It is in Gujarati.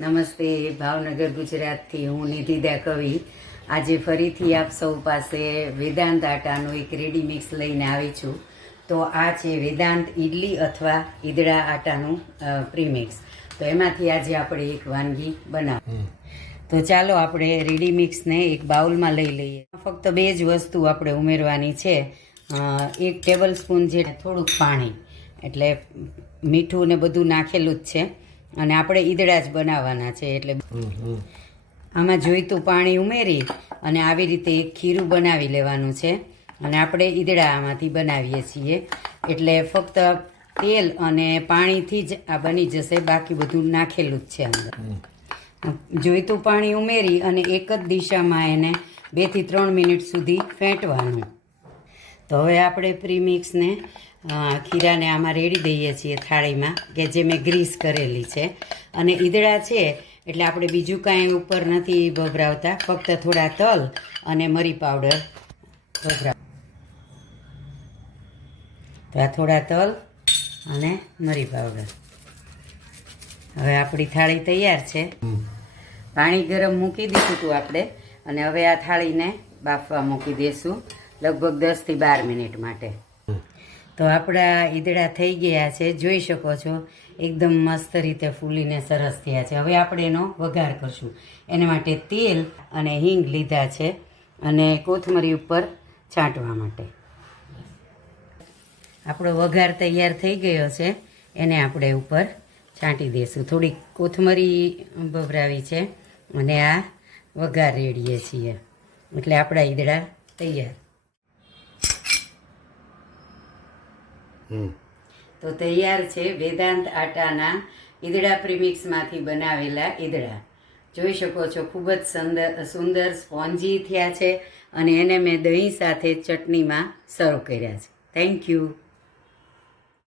નમસ્તે, ભાવનગર ગુજરાતથી હું નિધિદા કવિ આજે ફરીથી આપ સૌ પાસે વેદાંત આટાનું એક રેડી મિક્સ લઈને આવી છું. તો આ છે વેદાંત ઇડલી અથવા ઈદડા આટાનું પ્રીમિક્સ. તો એમાંથી આજે આપણે એક વાનગી બનાવીએ. તો ચાલો આપણે રેડી મિક્સને એક બાઉલમાં લઈ લઈએ. ફક્ત બે જ વસ્તુ આપણે ઉમેરવાની છે. 1 ટેબલ સ્પૂન જે થોડુંક પાણી, એટલે મીઠું ને બધું નાખેલું જ છે. અને આપણે ઈદડા જ બનાવવાના છે, એટલે આમાં જોઈતું પાણી ઉમેરી અને આવી રીતે એક ખીરું બનાવી લેવાનું છે. અને આપણે ઈદડા આમાંથી બનાવીએ છીએ, એટલે ફક્ત તેલ અને પાણીથી જ આ બની જશે. બાકી બધું નાખેલું જ છે અંદર. જોઈતું પાણી ઉમેરી અને એક જ દિશામાં એને 2 થી 3 મિનિટ સુધી ફેંટવાનું. તો હવે આપણે પ્રીમિક્સને ખીરાને આમાં રેડી દઈએ છીએ થાળીમાં, કે જે મેં ગ્રીસ કરેલી છે. અને ઈદડા છે એટલે આપણે બીજું કાંઈ ઉપર નથી ભભરાવતા, ફક્ત થોડા તલ અને મરી પાવડર ભભરાવ. તો આ થોડા તલ અને મરી પાવડર. હવે આપણી થાળી તૈયાર છે. પાણી ગરમ મૂકી દીધું હતું આપણે, અને હવે આ થાળીને બાફવા મૂકી દઈશું લગભગ 10 થી 12 મિનિટ માટે. તો આપણા ઈદડા થઈ ગયા છે, જોઈ શકો છો એકદમ મસ્ત રીતે ફૂલીને સરસ થયા છે. હવે આપણે એનો વઘાર કરશું. એના માટે તેલ અને હિંગ લીધા છે, અને કોથમરી ઉપર છાંટવા માટે. આપણો વઘાર તૈયાર થઈ ગયો છે, એને આપણે ઉપર છાંટી દઈશું. થોડીક કોથમરી ભભરાવી છે અને આ વઘાર રેડીએ છીએ, એટલે આપણા ઈદડા તૈયાર. તો તૈયાર છે વેદાંત આટાના ઈદડા પ્રીમિક્સમાંથી બનાવેલા ઈદડા. જોઈ શકો છો ખૂબ જ સુંદર સ્પોન્જી થયા છે, અને એને મેં દહીં સાથે ચટણીમાં સર્વ કર્યા છે. Thank you.